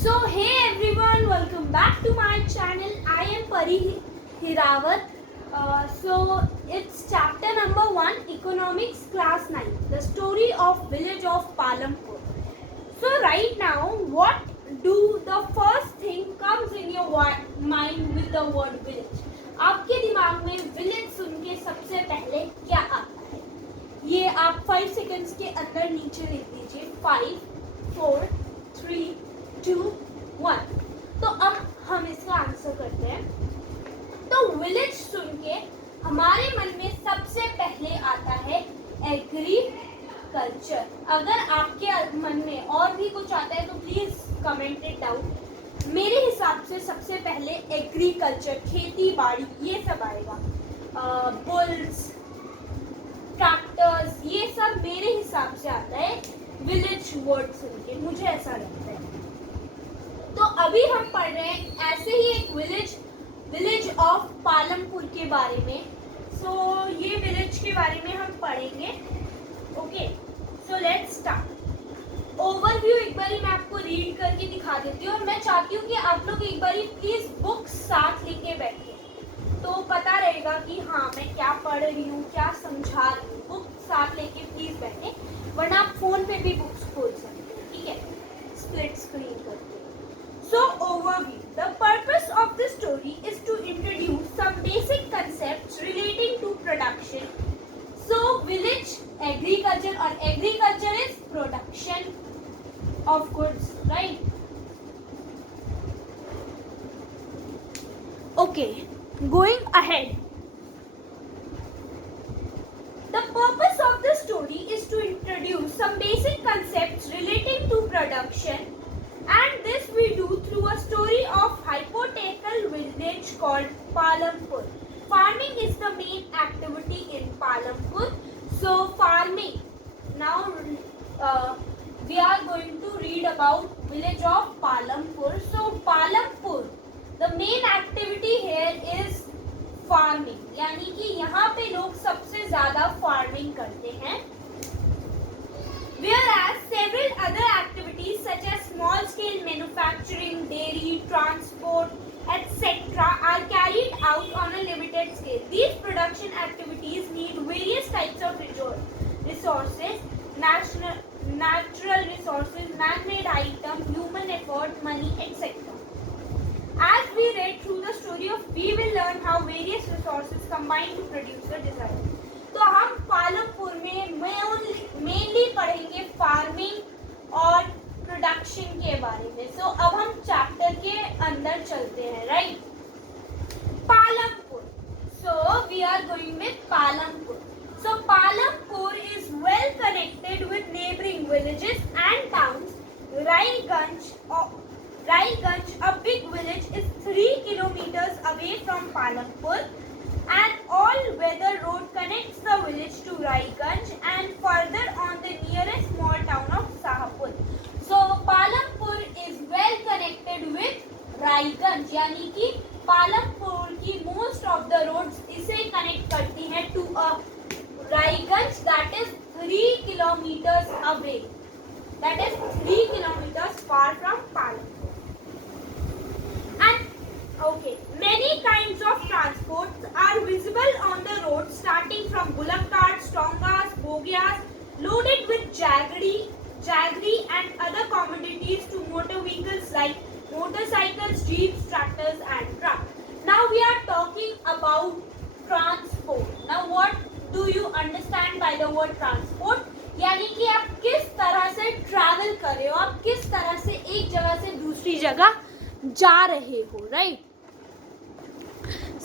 So hey everyone, welcome back to my channel. I am Pari Hirawat. So it's chapter number 1, Economics Class 9, the story of village of Palampur. So right now, what do the first thing comes in your mind with the word village? आपके दिमाग में village सुन के सबसे पहले क्या आता है? ये आप 5 सेकंड्स के अंदर नीचे लिख दीजिए. 5, 4, 3, 2, 1. तो अब हम इसका आंसर करते हैं. तो विलेज सुन के हमारे मन में सबसे पहले आता है एग्रीकल्चर. अगर आपके मन में और भी कुछ आता है तो प्लीज कमेंट इट डाउन. मेरे हिसाब से सबसे पहले एग्रीकल्चर, खेती बाड़ी, ये सब आएगा. बुल्स, ट्रैक्टर्स, ये सब मेरे हिसाब से आता है विलेज वर्ड सुन के, मुझे ऐसा लगता है. तो अभी हम पढ़ रहे हैं ऐसे ही एक विलेज ऑफ पालमपुर के बारे में. सो ये विलेज के बारे में हम पढ़ेंगे. Okay, so let's start. Overview एक बारी मैं आपको रीड करके दिखा देती हूँ. और मैं चाहती हूँ कि आप लोग एक बारी प्लीज बुक्स साथ लेके बैठे, तो पता रहेगा कि हाँ मैं क्या पढ़ रही हूँ, क्या समझा रही हूँ. बुक साथ लेके प्लीज बैठे, वरना आप फोन पे भी बुक्स खोल सकते हैं. ठीक है, स्प्लिट स्क्रीन करके. So overview. The purpose of this story is to introduce some basic concepts relating to production. So village agriculture, or agriculture is production of goods, right? Okay, going ahead. The purpose of the story is to introduce some basic concepts relating to production, and this we do through a story of hypothetical village called Palampur. Farming is the main activity in Palampur. So farming. Now we are going to read about village of Palampur. So Palampur, the main activity here is farming. यानी कि यहाँ पे लोग सबसे ज़्यादा farming करते हैं. Whereas several other activities such as small scale manufacturing, dairy, transport, etc. are carried out on a limited scale. These production activities need various types of resources, natural resources, man-made items, human effort, money, etc. As we read through the story of, we will learn how various resources combine to produce the desired. तो हम पालमपुर में mainly पढ़ेंगे farming और production के बारे में. सो अब हम चैप्टर के अंदर चलते हैं. Right, Palampur. So we are going with Palampur. So Palampur is well connected with neighbouring villages and towns. Raiganje, a big village, is 3 kilometers away from Palampur. An all-weather road connects the village to Raiganje and further on the nearest small town of Sahapur. So Palampur is well connected with Raiganje, यानी कि पालमपुर की most of the roads इसे connect करती हैं to a Raiganje that is 3 kilometers away. That is 3 kilometers far from Palampur. Okay, many kinds of transports are visible on the road, starting from bullock carts, tongas, bogias loaded with jaggery and other commodities to motor vehicles like motorcycles, jeeps, tractors and trucks. Now we are talking about transport. Now what do you understand by the word transport? यानी कि आप किस तरह से travel कर रहे हो, आप किस तरह से एक जगह से दूसरी जगह जा रहे हो. Right,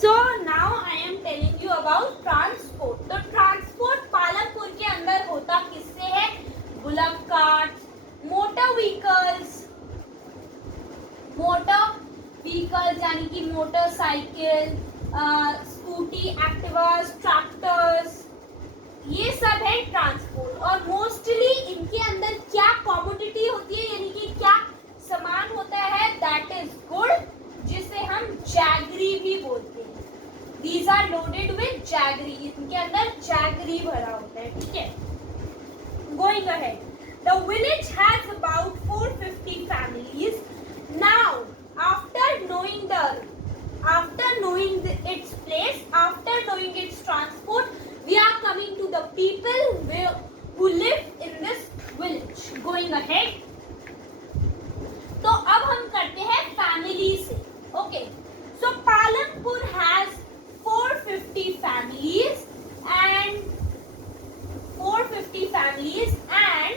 So now I am telling you about transport. तो ट्रांसपोर्ट पालमपुर के अंदर होता किससे है? बुलक कार्ट्स, मोटर व्हीकल्स यानी कि मोटरसाइकिल, स्कूटी, एक्टिवास, ट्रैक्टर्स, ये सब है ट्रांसपोर्ट. और मोस्टली इनके अंदर क्या कमोडिटी होती है, यानी कि क्या सामान होता है? दैट इज गुड, जिसे हम जैगरी भी बोलते हैं. These are loaded with jaggery. इनके अंदर jaggery भरा होता है. ठीक है, going ahead. The village has about 450 families. Okay, so Palampur has 450 families and 450 families and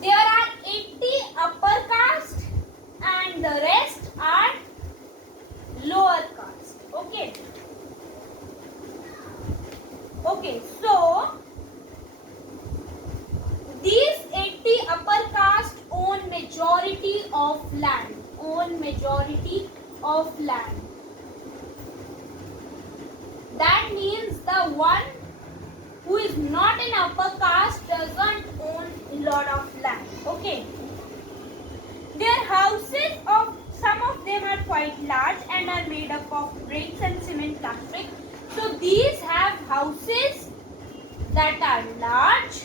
there are 80 upper caste and the rest are lower caste. Okay. Okay, so these 80 upper caste own majority of land. Own majority of land. That means the one who is not in upper caste doesn't own a lot of land. Okay. Their houses of some of them are quite large and are made up of bricks and cement plastering. So these have houses that are large,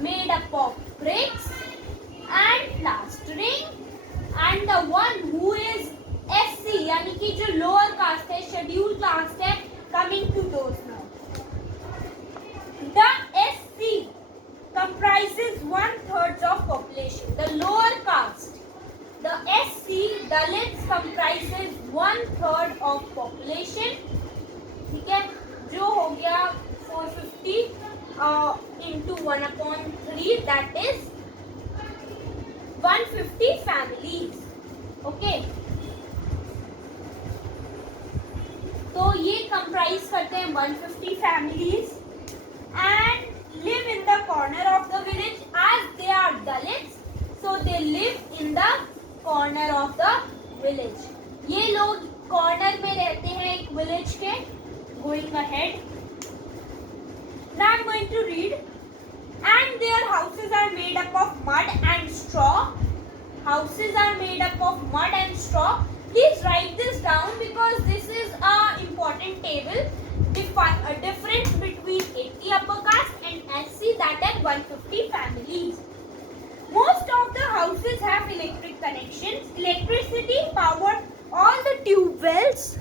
made up of bricks and plastering, and the one who is SC यानी कि जो lower caste है, scheduled caste है, coming to those now. The SC comprises 1/3 of population. The lower caste, the SC Dalits comprises 1/3 of population. ठीक है, जो हो गया 450 into 1/3, that is 150 families. Okay. तो ये comprise करते हैं 150 families and live in the corner of the village as they are Dalits. So they live in the corner of the village. ये लोग corner में रहते हैं एक village के. Going ahead. Now I'm going to read. And their houses are made up of mud and straw. Houses are made up of mud and straw. Please write this down because this is an important table. A difference between 80 upper caste and SC, that are 150 families. Most of the houses have electric connections. Electricity powered all the tube wells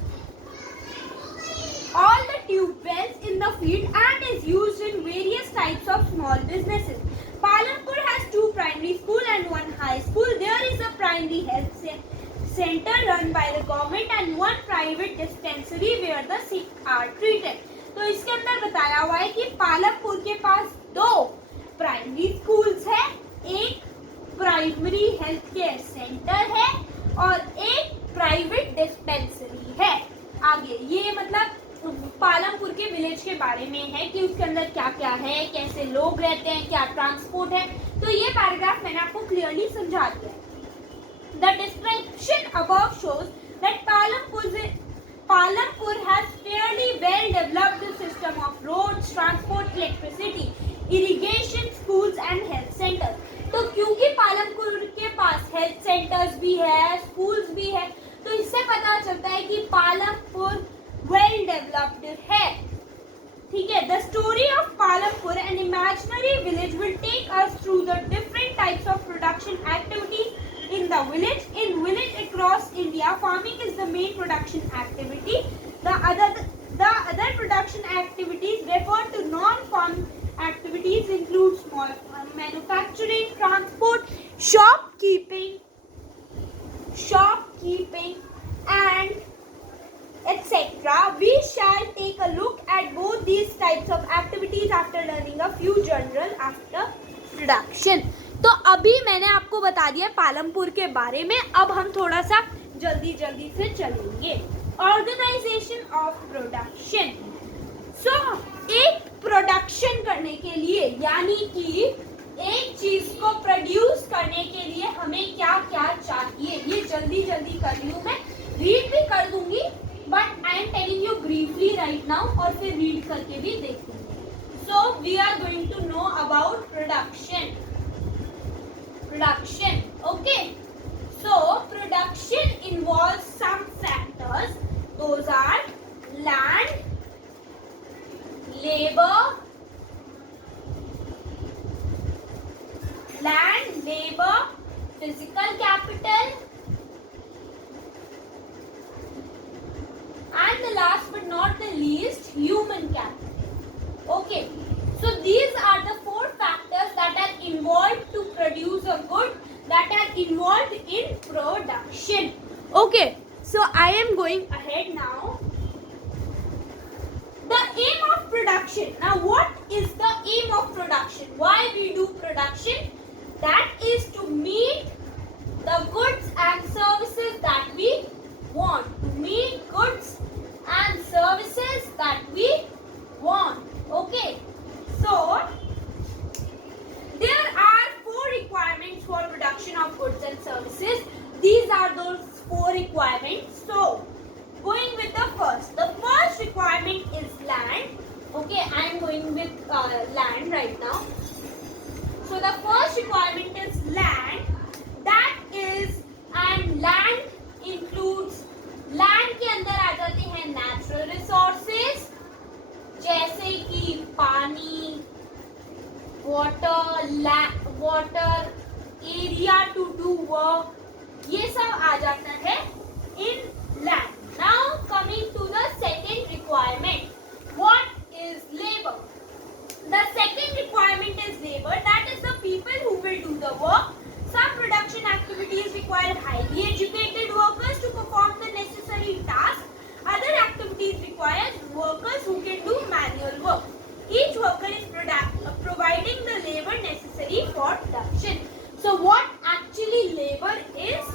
in the field and is used in various types of small businesses. Palampur has 2 primary school and 1 high school. There is a primary health center run by the government and 1 private dispensary where the sick are treated. तो इसके अंदर बताया हुआ है कि पालमपुर के पास 2 primary schools है, एक प्राइमरी हेल्थ केयर सेंटर है और एक प्राइवेट डिस्पेंसरी है. आगे ये मतलब पालमपुर के विलेज के बारे में है कि उसके अंदर क्या क्या है, कैसे लोग रहते हैं, क्या ट्रांसपोर्ट है. तो ये पैराग्राफ मैंने आपको क्लियरली समझा दिया. The description above shows that Palampur has fairly well developed system of roads, transport, electricity, irrigation, schools and health centers. तो क्योंकि पालमपुर के पास हेल्थ सेंटर्स भी है, स्कूल्स भी है, तो इससे पता चलता है कि पालमपुर well developed है. ठीक है. The story of Palampur, an imaginary village, will take us through the different types of production activities in the village. In village across India, farming is the main production activity. The other production activities refer to non-farm activities include small manufacturing, transport, shopkeeping and etc. We shall take a look at both these types of activities after learning a few general after production. तो अभी मैंने आपको बता दिया पालमपुर के बारे में. अब हम थोड़ा सा जल्दी से चलेंगे. Organisation of production. सो एक प्रोडक्शन करने के लिए यानी कि एक चीज को प्रोड्यूस करने के लिए हमें क्या क्या चाहिए, ये जल्दी कर रही हूँ मैं. रीड भी कर दूंगी but I am telling you briefly right now और फिर रीड करके भी देखेंगे. So we are going to know about production. Okay. So production involves some factors. Those are land, labor, physical capital, and the last but not the least, human capital. Okay. So these are the 4 factors that are involved to produce a good, that are involved in production. Okay, so I am going ahead now. The aim of production. Now what is the aim of production? Why we do production? That is to meet the goods and services that we want. To meet goods and services that we want. Okay, so there are 4 requirements for production of goods and services. These are those 4 requirements. So going with the first. The first requirement is land. Okay, I am going with land right now. So the first requirement is land. That is, and land includes, land के अंदर आ जाते हैं natural resources जैसे कि पानी, water, area to do work, ये सब आ जाता है in land. Now coming to the second requirement. What is labor? The second requirement is labor. That is the people who will do the work. Some production activities require highly educated workers to perform the necessary tasks. Other activities require workers who can do manual work. Each worker is providing the labor necessary for production. So what actually labor is?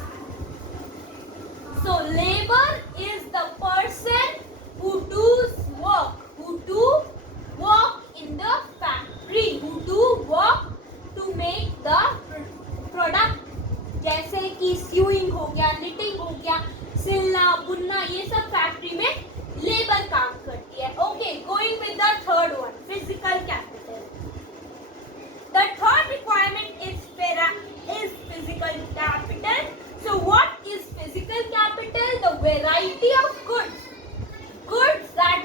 So labor is the person who does work, who do work in the factory, who do work to make the product. जैसे कि sewing हो गया, knitting हो गया, सिलना, बुनना, ये सब फैक्ट्री में लेबर काम करती है. Okay, going with the third one, physical capital. The third requirement is physical capital. So what is physical capital? The variety of goods that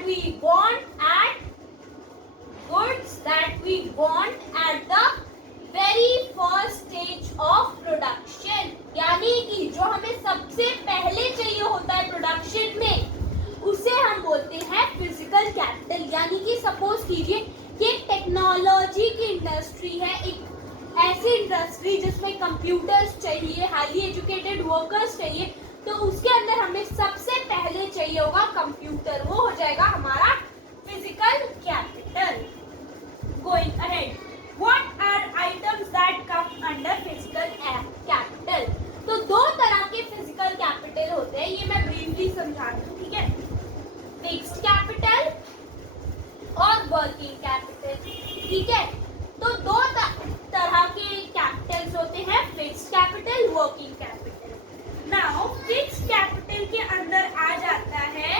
we want at the very first stage of production. यानी कि जो हमें सबसे पहले चाहिए होता है production में, उसे हम बोलते हैं फिजिकल कैपिटल. यानी कि सपोज कीजिए कि एक टेक्नोलॉजी की इंडस्ट्री है, एक ऐसी इंडस्ट्री जिसमें कंप्यूटर्स चाहिए, हाईली एजुकेटेड वर्कर्स चाहिए, तो उसके अंदर हमें सबसे पहले चाहिए होगा कंप्यूटर. वो हो जाएगा हमारा physical capital. Going ahead, what are items that come under physical capital? तो 2 तरह के फिजिकल कैपिटल होते हैं, ये मैं ब्रीफली समझा दूं. ठीक है, फिक्स्ड कैपिटल और वर्किंग कैपिटल. ठीक है, तो 2 तरह के कैपिटल्स होते हैं, fixed capital, working capital. Now fixed capital के अंदर आ जाता है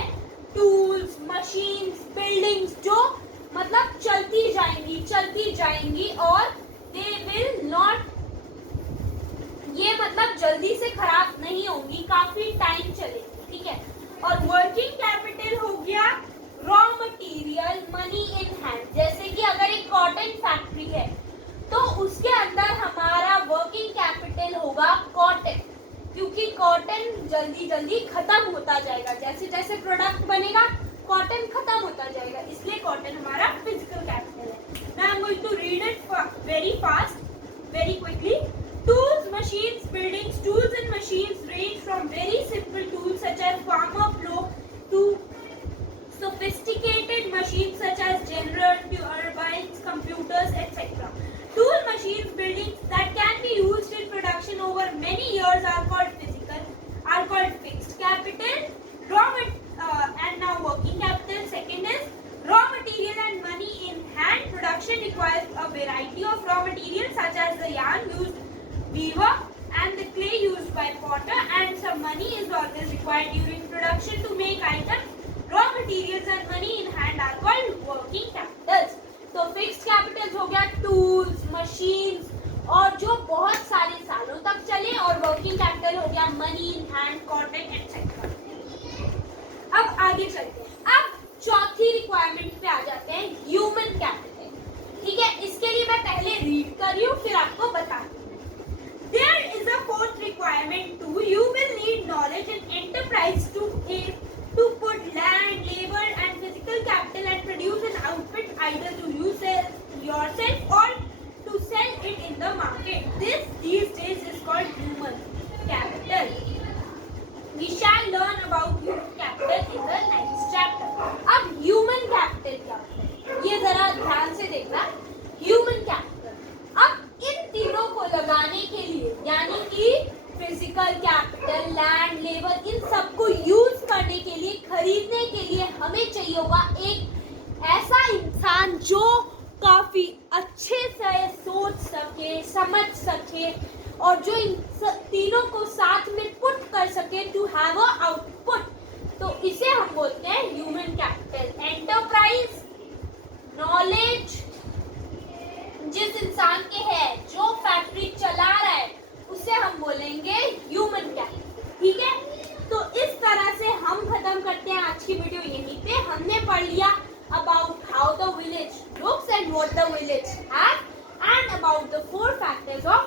टूल्स, मशीन्स, बिल्डिंग्स, जो मतलब चलती जाएंगी और दे विल नॉट, ये मतलब जल्दी से खराब नहीं होंगी, काफी टाइम चलेगी. ठीक है, और वर्किंग कैपिटल हो गया raw material, money in hand. जैसे कि अगर एक कॉटन फैक्ट्री है तो उसके अंदर हमारा वर्किंग कैपिटल होगा कॉटन, क्योंकि कॉटन जल्दी खत्म होता जाएगा. जैसे जैसे प्रोडक्ट बनेगा कॉटन खत्म होता जाएगा, इसलिए कॉटन हमारा फिजिकल कैपिटल है. Now I am going to read it very fast, very quickly. Tools, machines, buildings. Tools and machines range from very simple tools such as farmer plow to sophisticated machines such as generators, turbines, computers, etc. Tool, machines, buildings that can be used in production over many years are called fixed capital. And now working capital. Second is raw material and money in hand. Production requires a variety of raw materials such as the yarn used weaver and the clay used by potter, and some money is always required during production to make items. Raw materials and money in hand are called working capitals. तो fixed Capitals हो गया tools, machines और जो बहुत सारे सालों तक चले, और वर्किंग कैपिटल हो गया money in hand, cotton etcetera. अब आगे चलते हैं. अब चौथी रिक्वायरमेंट पे आ जाते हैं, ह्यूमन कैपिटल. ठीक है, इसके लिए मैं पहले रीड कर रही हूँ, फिर आपको बताती हूँ. There is a fourth requirement too. You will need knowledge and enterprise to put land, labor and physical capital and produce an output either to use yourself or to sell it in the market. This these days is called human capital. और जो इन तीनों को साथ में put कर सके to have a output, तो इसे हम बोलते हैं ह्यूमन कैपिटल। एंटरप्राइज, नॉलेज जिस इंसान के है, जो फैक्ट्री चला रहा है, उसे हम बोलेंगे ह्यूमन कैपिटल। ठीक है, तो इस तरह से हम खत्म करते हैं आज की वीडियो यहीं पे। हमने पढ़ लिया about how the village looks and what the village have and about the 4 factors of